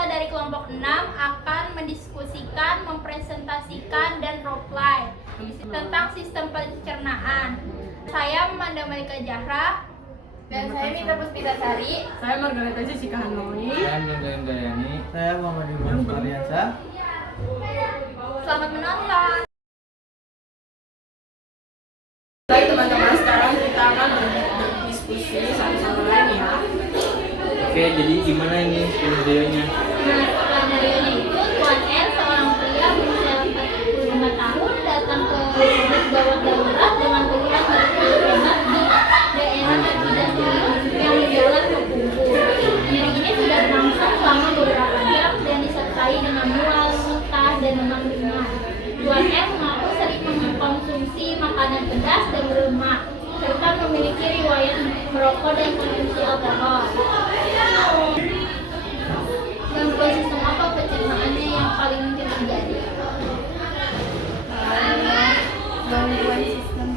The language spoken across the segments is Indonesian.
Kita dari kelompok 6 akan mendiskusikan, mempresentasikan, dan role play tentang sistem pencernaan. Saya Manda Malika Zahra. Dan saya Mita Puspitasari. Saya Margareta Jessica Hanoi. Saya Nundayan Dayani. Saya Muhammad Iman Mariansa. Selamat menonton. Baik teman-teman, sekarang kita akan berdiskusi satu sama lain ya. Oke, jadi gimana ini skenario-nya? Skenario-nya itu Tuan R, seorang pria berusia 45 tahun, datang ke gawat darurat dengan keluhan nyeri hebat di daerah epidastium yang menjalar ke punggung. Nyeri ini sudah berlangsung selama beberapa jam dan disertai dengan mual, muntah, dan demam ringan. Tuan R mengaku sering mengkonsumsi makanan pedas dan berlemak, serta memiliki riwayat merokok dan konsumsi alkohol. Gangguan sistem apa pencernaannya yang paling mungkin terjadi? Gangguan sistem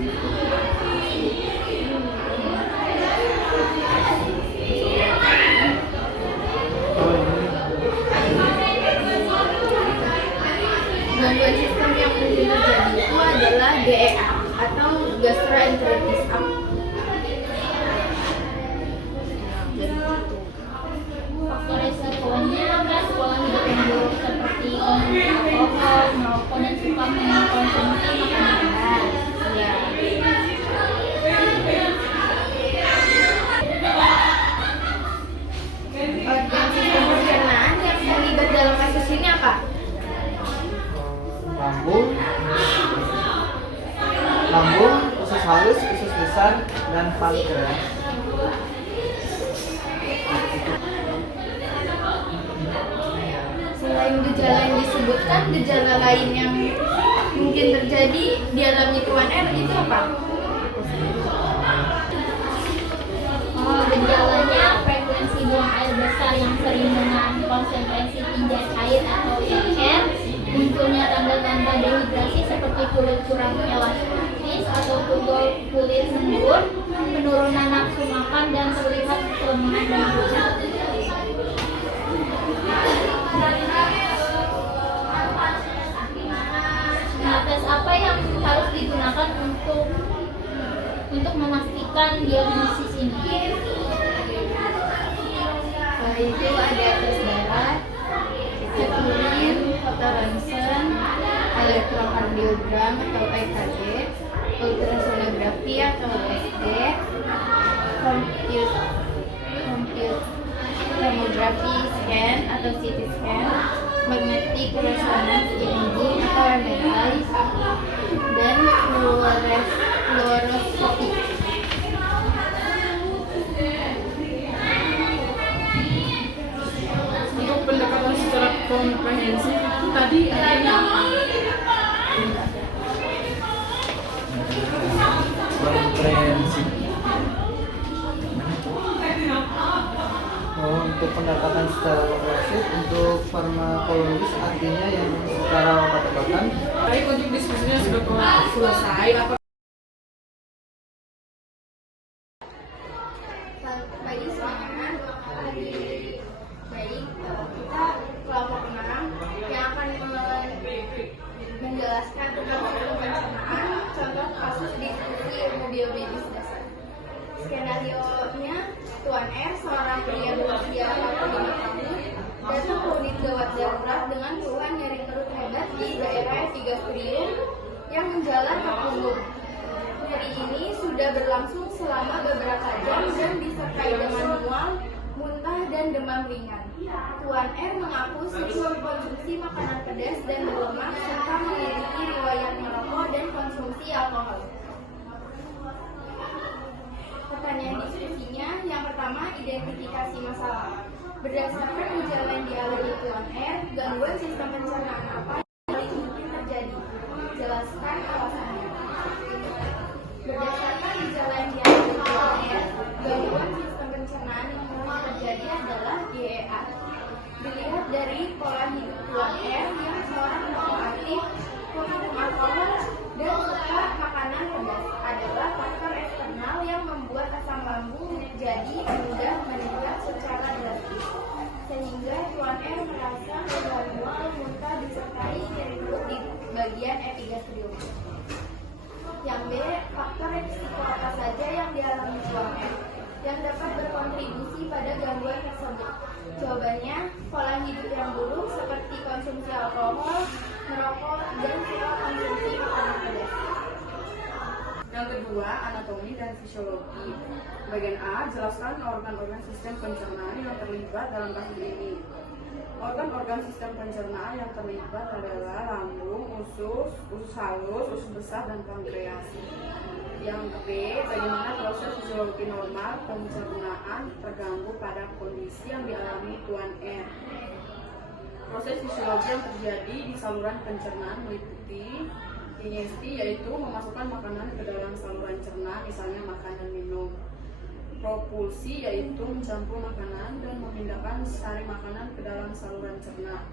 Gangguan sistem yang mungkin terjadi itu adalah GEA atau gastroenteritis akut. Faktor resikonya kan pola hidup yang buruk seperti konsumsi alkohol, merokok, dan suka mengkonsumsi makanan pedas. Ya. Organ sistem pencernaan yang terlibat dalam kasus ini apa? Lambung, usus halus, usus besar, dan pankreas. Selain gejala yang disebutkan, gejala lain yang mungkin terjadi dialami Tuan R itu apa? Gejalanya frekuensi buang air besar yang sering dengan konsentrasi tinggi air atau IR, munculnya tanda-tanda dehidrasi seperti kulit kurang elastis atau kulit membur, penurunan nafsu makan, dan terlihat kelemahan dan pucat. Nah, tes apa yang harus digunakan untuk memastikan diagnosis ini? Itu ada tes darah, cek urin, foto ronsen, elektrokardiogram atau EKG, ultrasonografi atau USG, tomografi scan atau CT scan, magnetic resonance imaging atau MRI, dan fluoroskopi. Untuk pendekatan secara komprehensif itu tadi adanya apa? Komprehensif. Untuk pendekatan secara komprehensif, untuk farmakologis artinya yang secara obat-obatan. Baik, untuk diskusinya sudah selesai. Pagi semuanya, baik, kita kelompok 6 yang akan menjelaskan tentang sistem pencernaan, contoh kasus diskusi ilmu biomedis dasar. Skenario-nya, Tuan R, seorang pria berusia 45 tahun, datang ke unit gawat darurat dengan keluhan nyeri perut hebat di daerah epigastrium yang menjalar ke punggung. Nyeri ini sudah berlangsung selama beberapa jam dan disertai dengan mual, muntah, dan demam ringan. Tuan R mengaku sering mengkonsumsi makanan pedas dan berlemak serta memiliki riwayat merokok dan konsumsi alkohol. Pertanyaan diskusinya, yang pertama, identifikasi masalah. Berdasarkan gejala yang dialami Tuan R, gangguan sistem pencernaan apa yang paling mungkin terjadi? Jelaskan alasannya. Berdasarkan gejala yang dialami Tuan R, gangguan sistem pencernaan yang mungkin terjadi adalah GEA. Dilihat dari pola hidup Tuan R yang seorang perokok aktif, peminum alkohol, dan suka makanan pedas adalah faktor eksternal yang membuat asam lambung jadi mudah meningkat secara drastis, sehingga Tuan R yang dapat berkontribusi pada gangguan tersebut? Jawabannya, pola hidup yang buruk seperti konsumsi alkohol, merokok, dan pola konsumsi makanan pedas. Yang kedua, anatomi dan fisiologi. Bagian A, jelaskan organ-organ sistem pencernaan yang terlibat dalam kasus ini. Organ-organ sistem pencernaan yang terlibat adalah lambung, usus halus, usus besar, dan pankreas. Yang B, bagaimana proses fisiologi normal pencernaan terganggu pada kondisi yang dialami Tuan R. Proses fisiologi yang terjadi di saluran pencernaan meliputi digesti, yaitu memasukkan makanan ke dalam saluran cerna, misalnya makan dan minum. Propulsi, yaitu mencampur makanan dan memindahkan sari makanan ke dalam saluran cerna.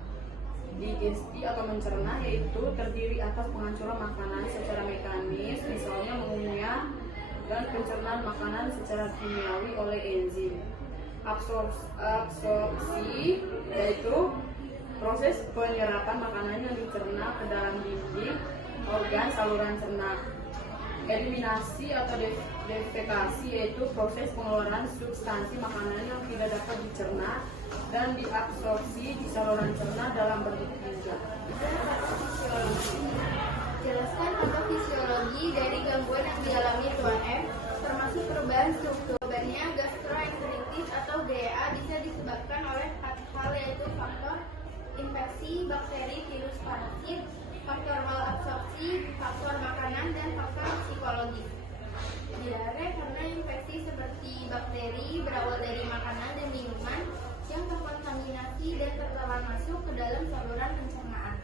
Digesti atau mencerna, yaitu terdiri atas penghancuran makanan secara mekanis, misalnya mengunyah, dan pencernaan makanan secara kimiawi oleh enzim. Absorpsi, yaitu proses penyerapan makanan yang dicerna ke dalam dinding organ saluran cerna. Eliminasi atau defekasi, yaitu proses pengeluaran substansi makanan yang tidak dapat dicerna dan diabsorpsi di saluran cerna dalam bentuk ginjal. Jelaskan patofisiologi dari gangguan yang dialami Tuan M, termasuk perubahan struktur. Jawabannya, gastroenteritis atau GEA bisa disebabkan oleh 4 hal, yaitu faktor infeksi, bakteri, virus, parasit, faktor malabsorpsi, faktor makanan, dan faktor psikologis. Diare karena infeksi seperti bakteri berawal dari makanan dan minuman yang terkontaminasi dan tertelan masuk ke dalam saluran pencernaan.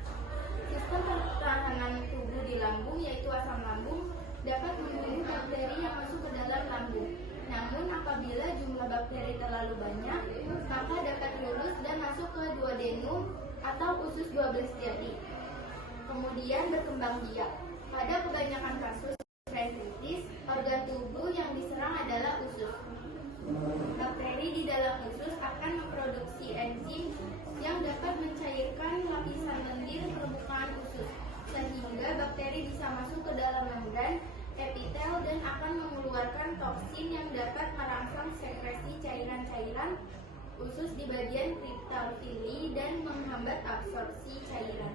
Sistem pertahanan tubuh di lambung, yaitu asam lambung, dapat membunuh bakteri yang masuk ke dalam lambung. Namun apabila jumlah bakteri terlalu banyak, maka dapat lulus dan masuk ke duodenum atau usus 12 jari. Kemudian berkembang biak. Pada kebanyakan kasus gastritis, organ tubuh yang diserang adalah usus. Bakteri di dalam usus akan memproduksi enzim yang dapat mencairkan lapisan lendir permukaan usus, sehingga bakteri bisa masuk ke dalam membran epitel dan akan mengeluarkan toksin yang dapat merangsang sekresi cairan-cairan usus di bagian kriptal fili dan menghambat absorpsi cairan.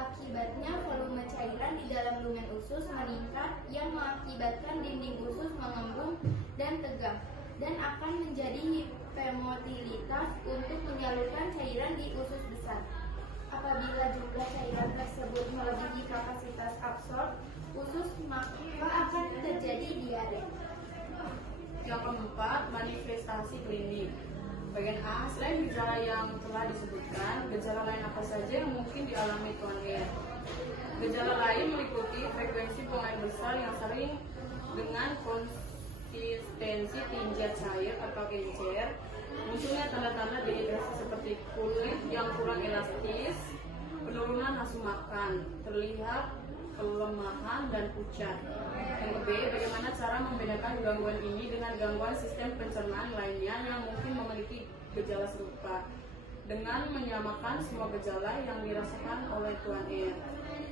Akibatnya volume cairan di dalam lumen usus meningkat yang mengakibatkan dinding usus mengembung dan tegang dan akan menjadi hipomotilitas untuk menyalurkan cairan di usus besar. Apabila jumlah cairan tersebut melebihi kapasitas absorb usus, maka akan terjadi diare. Yang keempat, manifestasi klinik. Bagian A, selain gejala yang telah disebutkan, gejala lain apa saja yang mungkin dialami Tuan R? Gejala lain meliputi frekuensi buang air besar yang sering dengan konsistensi tinja cair atau encer, munculnya tanda-tanda dehidrasi seperti kulit yang kurang elastis, penurunan nafsu makan, terlihat kelemahan dan pucat. Yang B, bagaimana cara membedakan gangguan ini dengan gangguan sistem pencernaan lainnya yang mungkin memiliki gejala serupa, dengan menyamakan semua gejala yang dirasakan oleh Tuan R.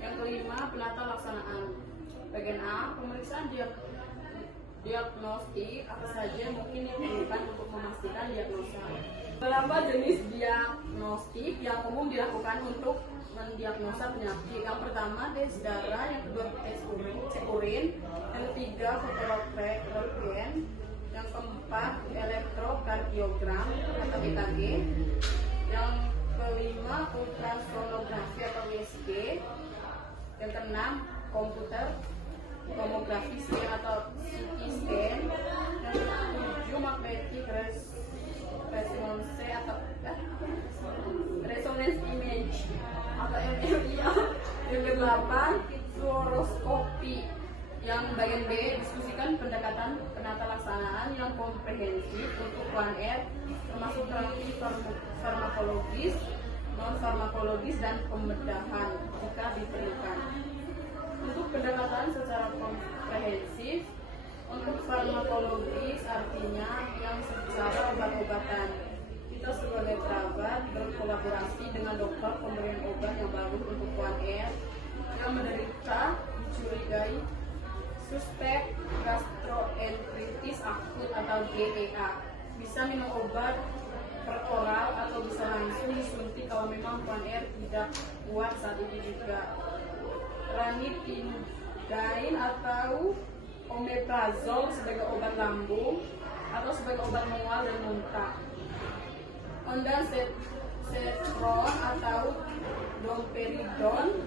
Yang kelima, penata laksanaan. Bagian A, pemeriksaan diagnostik apa saja mungkin diperlukan untuk memastikan diagnosa. Beberapa jenis diagnostik yang umum dilakukan untuk mendiagnosa penyakit. Yang pertama, tes darah, yang kedua tes urin, yang ketiga fotogen, yang keempat elektrokardiogram atau EKG, yang kelima ultrasonografi atau USG, yang keenam komputer tomografi atau CT scan, yang ketujuh magnetic resonance atau resonance image atau MRI, yang kedelapan fluoroskopi. Yang bagian B, diskusikan pendekatan penata laksanaan yang komprehensif untuk Tuan R, termasuk terapi farmakologis, non farmakologis, dan pembedahan jika diperlukan. Untuk pendekatan secara komprehensif, untuk farmakologis artinya yang secara obat-obatan. Kita sebagai perawat berkolaborasi dengan dokter pemberian obat yang baru untuk Tuan R yang menderita dicurigai suspek gastroenteritis akut atau GE Tuan R tidak kuat saat ini juga. Ranitidine atau omeprazol sebagai obat lambung atau sebagai obat mual dan muntah. Ondansetron atau domperidon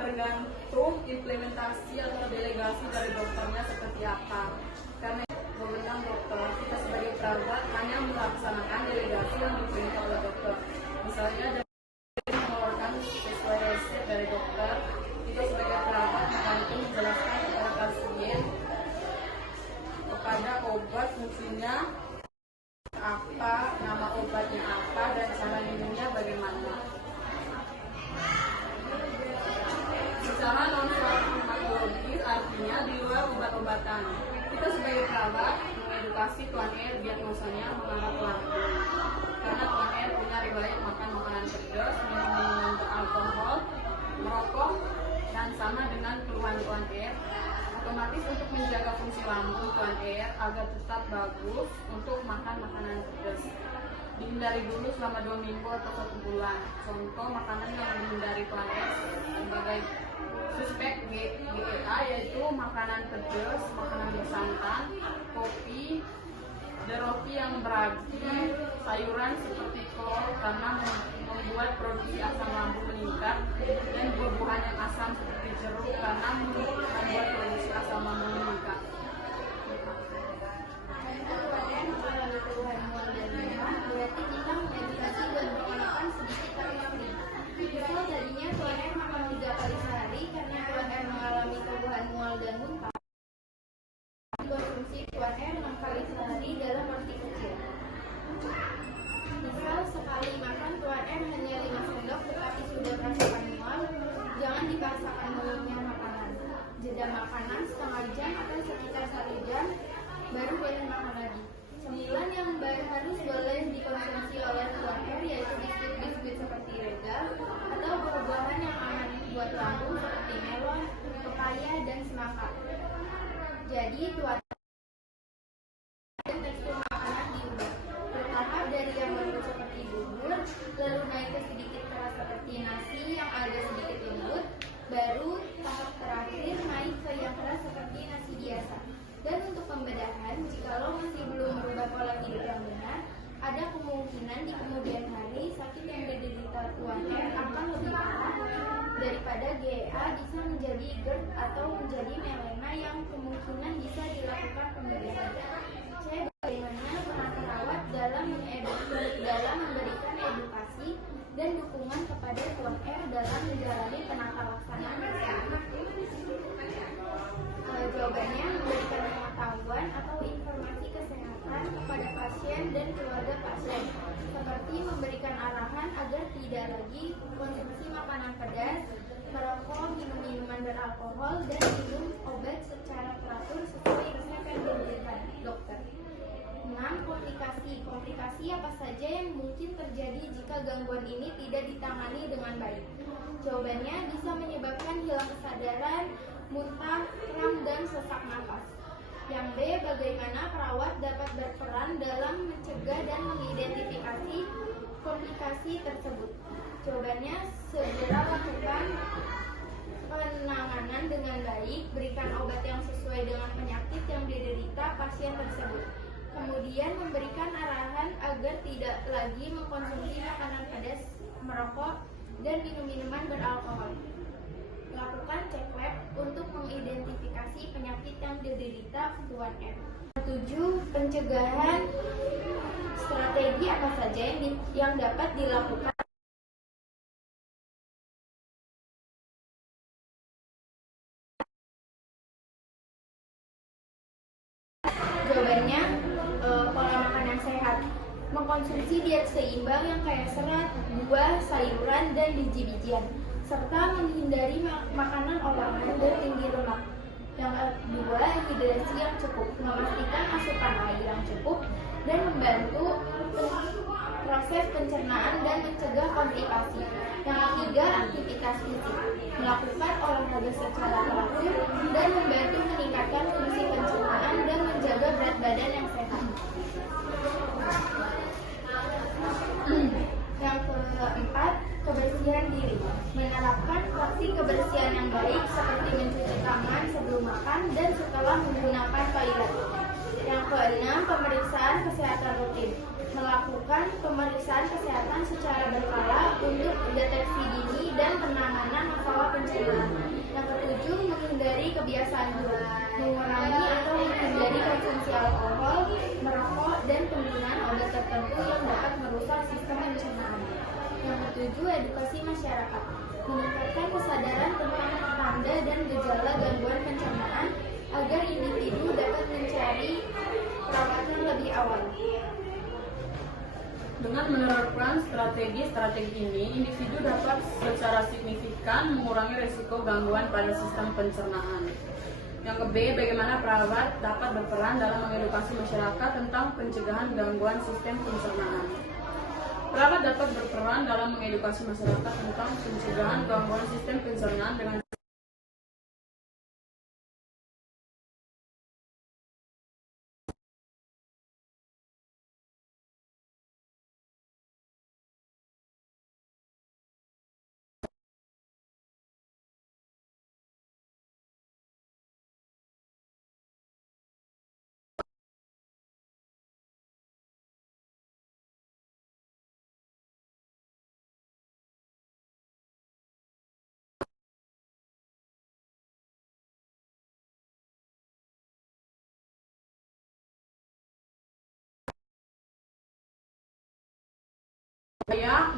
tergantung implementasi atau delegasi dari dokternya seperti apa. Karena wewenang dokter, kita sebagai perawat hanya melaksanakan delegasi yang diperintah oleh dokter. Misalnya dari mengeluarkan sesuai resep dari dokter, kita sebagai perawat mampu menjelaskan kepada pasien kepada obat fungsinya apa, nama obatnya apa, dan cara minumnya bagaimana. Secara non-farmakologis artinya di luar obat-obatan. Kita sebagai perawat mengedukasi Tuan R diagnosanya mengarah lambung. Karena Tuan R punya riwayat makan makanan pedas, minum minuman beralkohol, merokok, dan sama dengan keluhan Tuan R. Otomatis untuk menjaga fungsi lambung Tuan R agar tetap bagus untuk makan makanan pedas. Dihindari dulu selama 2 minggu atau 1 bulan. Contoh makanan yang dihindari Tuan R sebagai suspek GEA yaitu makanan pedas, makanan bersantan, kopi, roti yang beragi, sayuran seperti kol karena membuat produksi asam lambung meningkat, dan buah-buahan yang asam seperti jeruk karena membuat produksi asam lambung meningkat. Berarti kita mengedukasi dan menggunakan sedikit tapi sering. Misal tadinya Tuan R makan 3 kali sehari karena Tuan R mengalami keluhan mual dan muntah. Konsumsi Tuan R 6 kali sehari dalam porsi kecil. Misal sekali makan Tuan R hanya 5 sendok tetapi sudah merasakan mual, jangan dipaksakan mulutnya makanan. Jeda makanan setengah jam atau sekitar 1 jam, baru boleh makan lagi. Cemilan yang harus boleh dikonsumsi oleh Tuan R yaitu biskuit-biskuit seperti regal atau buah-buahan yang aman buat lambung seperti melon, pepaya, dan semangka. Jadi Tuan dan tekstur makanan diubah. Bertahap dari yang lembut seperti bubur, lalu naik ke sedikit keras seperti nasi yang agak sedikit lembut, baru tahap terakhir naik ke yang keras seperti nasi biasa. Dan untuk pembedahan, jikalau masih belum merubah pola tidur yang benar, ada kemungkinan di kemudian hari sakit yang diderita Tuan R akan lebih parah daripada GEA, bisa menjadi GERD atau menjadi melena yang kemungkinan bisa dilakukan pembedahan. Saya bagaimana peran perawat dalam memberikan edukasi dan dukungan kepada Tuan R dalam menjalani penata laksanaan tersebut. Jawabannya memberikan pengetahuan atau informasi kesehatan kepada pasien dan keluarga pasien, seperti memberikan arahan agar tidak lagi konsumsi makanan pedas, merokok, minum minuman beralkohol, dan minum obat secara teratur sesuai resep yang diberikan dokter. 6. Komplikasi apa saja yang mungkin terjadi jika gangguan ini tidak ditangani dengan baik? Jawabannya bisa menyebabkan hilang kesadaran, muntah, kram, dan sesak nafas. Yang B. Bagaimana perawat dapat berperan dalam mencegah dan mengidentifikasi komplikasi tersebut? Jawabannya, segera lakukan penanganan dengan baik, berikan obat yang sesuai dengan penyakit yang diderita pasien tersebut. Kemudian memberikan arahan agar tidak lagi mengkonsumsi makanan pedas, merokok, dan minum minuman beralkohol. Lakukan cek lab untuk mengidentifikasi penyakit yang diderita Tuan R. 7. Pencegahan. Strategi apa saja yang dapat dilakukan? Jawabannya, pola makan yang sehat. Mengkonsumsi diet seimbang yang kaya serat, buah, sayuran, dan biji-bijian, serta menghindari makanan olahan dan tinggi lemak. Yang kedua, hidrasi yang cukup, memastikan asupan air yang cukup, dan membantu proses pencernaan dan mencegah konstipasi. Yang ketiga, aktivitas fisik, melakukan olahraga secara teratur, dan membantu meningkatkan fungsi pencernaan dan menjaga berat badan yang sehat. Yang keempat, kebersihan Menerapkan porsi kebersihan yang baik seperti mencuci tangan sebelum makan dan setelah menggunakan toilet. Yang keenam, pemeriksaan kesehatan rutin. Melakukan pemeriksaan kesehatan secara berkala untuk deteksi dini dan penanganan masalah pencernaan. Yang ketujuh, menghindari kebiasaan buruk. Mengurangi atau menghindari konsumsi alkohol, merokok, dan penggunaan obat tertentu yang dapat merusak sistem pencernaan. Yang ketujuh, edukasi masyarakat. Meningkatkan kesadaran tentang tanda dan gejala gangguan pencernaan agar individu dapat mencari perawatan lebih awal. Dengan menerapkan strategi ini, individu dapat secara signifikan mengurangi risiko gangguan pada sistem pencernaan. Yang ke B, bagaimana perawat dapat berperan dalam mengedukasi masyarakat tentang pencegahan gangguan sistem pencernaan. Perawat dapat berperan dalam mengedukasi masyarakat tentang pencegahan gangguan sistem pencernaan dengan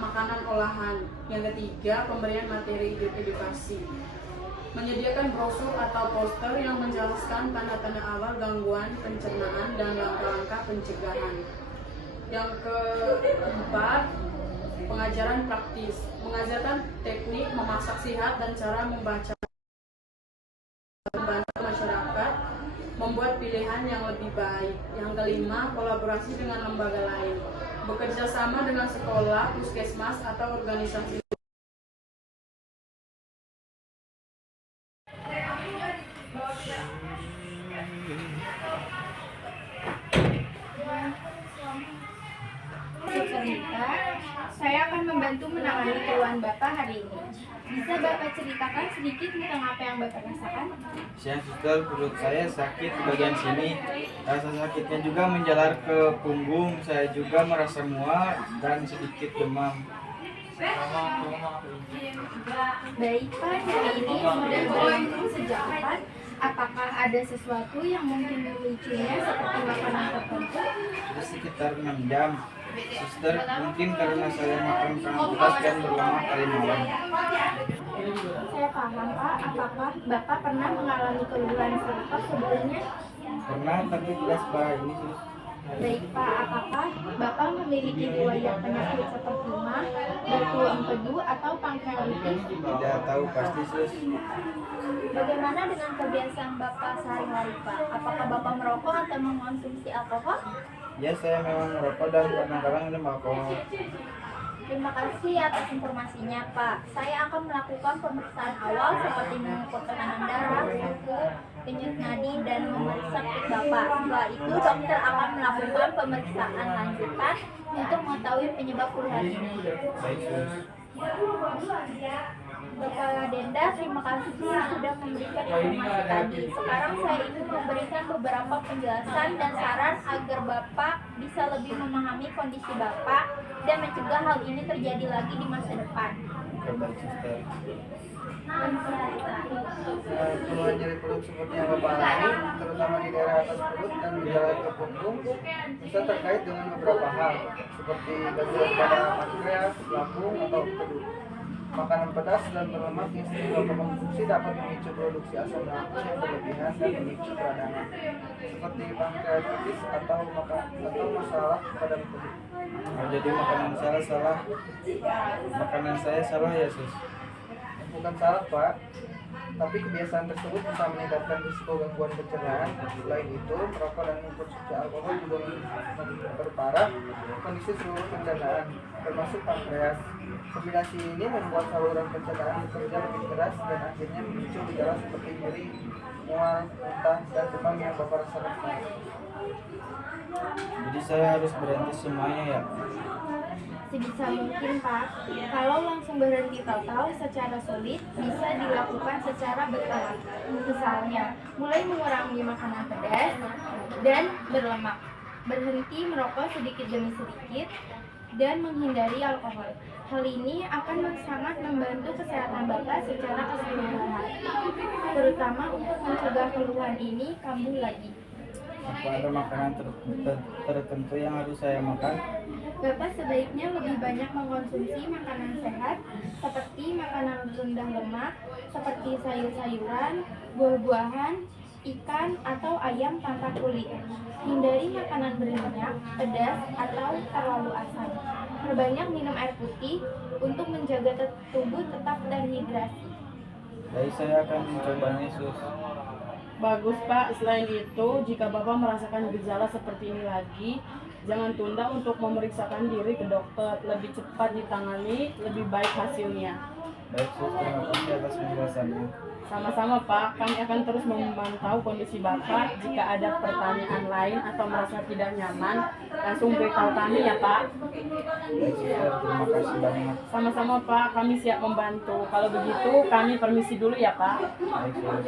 makanan olahan. Yang ketiga, pemberian materi edukasi. Menyediakan brosur atau poster yang menjelaskan tanda-tanda awal gangguan pencernaan dan langkah-langkah pencegahan. Yang keempat, pengajaran praktis. Mengajarkan teknik memasak sehat dan cara membaca, membantu masyarakat membuat pilihan yang lebih baik. Yang kelima, kolaborasi dengan lembaga lain. Bekerja sama dengan sekolah, puskesmas, atau organisasi. Cerita, saya akan membantu menangani keluhan Bapak hari ini. Bisa Bapak ceritakan sedikit tentang apa yang Bapak rasakan? Siang suster, perut saya sakit di bagian sini. Rasa sakitnya juga menjalar ke punggung. Saya juga merasa mual dan sedikit demam. Baik Pak, hari ini sudah berlangsung sejak kapan? Apakah ada sesuatu yang mungkin memicunya seperti makanan tertentu? Sudah sekitar 6 jam. Suster, mungkin karena saya makan sangat pedas dan berlemak kali malam. Saya paham Pak, apakah Bapak pernah mengalami keluhan serupa sebelumnya? Pernah, tapi tidak separah ini, sus. Baik Pak, apakah Bapak memiliki riwayat penyakit seperti mah, batu empedu, atau pankreatitis? Tidak tahu pasti, sus. Bagaimana dengan kebiasaan Bapak sehari-hari Pak? Apakah Bapak merokok atau mengonsumsi alkohol? Ya, saya memang merokok dan kadang-kadang minum alkohol. Terima kasih atas informasinya Pak. Saya akan melakukan pemeriksaan awal seperti mengukur tekanan darah, suhu, denyut nadi, dan memeriksa kulit Bapak. Setelah itu dokter akan melakukan pemeriksaan lanjutan untuk mengetahui penyebab keluhan ini. Baik, sus. Bapak Denda, terima kasih sudah memberikan informasi tadi. Sekarang saya ingin memberikan beberapa penjelasan dan saran agar Bapak bisa lebih memahami kondisi Bapak dan mencegah hal ini terjadi lagi di masa depan. Oke, baik, suster. Keluhan nyeri perut seperti yang Bapak alami, terutama di daerah atas perut dan menjalar ke punggung, bisa terkait dengan beberapa hal, seperti gangguan pada pankreas, lambung, atau empedu. Makanan pedas dan berlemak yang sering Bapak konsumsi dapat memicu produksi asam lambung yang berlebihan dan memicu peradangan, seperti pankreatitis atau masalah pada empedu. Oh, jadi makanan saya salah ya, sus? Bukan salah Pak, tapi kebiasaan tersebut bisa meningkatkan risiko gangguan pencernaan. Selain itu, merokok dan mengkonsumsi alkohol juga memperparah kondisi seluruh pencernaan, termasuk pankreas. Kombinasi ini membuat saluran pencernaan bekerja lebih keras dan akhirnya memicu gejala seperti nyeri, mual, muntah, dan demam yang Bapak rasakan sekarang. Jadi saya harus berhenti semuanya ya? Sebisa mungkin Pak, kalau langsung berhenti total secara sulit, bisa dilakukan secara bertahap. Misalnya, mulai mengurangi makanan pedas dan berlemak, berhenti merokok sedikit demi sedikit, dan menghindari alkohol. Hal ini akan sangat membantu kesehatan Bapak secara keseluruhan, terutama untuk mencegah keluhan ini kambuh lagi. Apa ada makanan tertentu yang harus saya makan? Bapak sebaiknya lebih banyak mengkonsumsi makanan sehat seperti makanan rendah lemak, seperti sayur-sayuran, buah-buahan, ikan, atau ayam tanpa kulit. Hindari makanan berminyak, pedas, atau terlalu asam. Perbanyak minum air putih untuk menjaga tubuh tetap terhidrasi. Baik, saya akan mencobanya, Sus. Bagus Pak, selain itu jika Bapak merasakan gejala seperti ini lagi, jangan tunda untuk memeriksakan diri ke dokter. Lebih cepat ditangani, lebih baik hasilnya. Baik, Sus, terima kasih atas penjelasannya. Sama-sama Pak, kami akan terus memantau kondisi Bapak. Jika ada pertanyaan lain atau merasa tidak nyaman, langsung beritahu kami ya Pak. Baik, Suster, terima kasih banyak. Sama-sama Pak, kami siap membantu. Kalau begitu, kami permisi dulu ya Pak. Baik, Sus.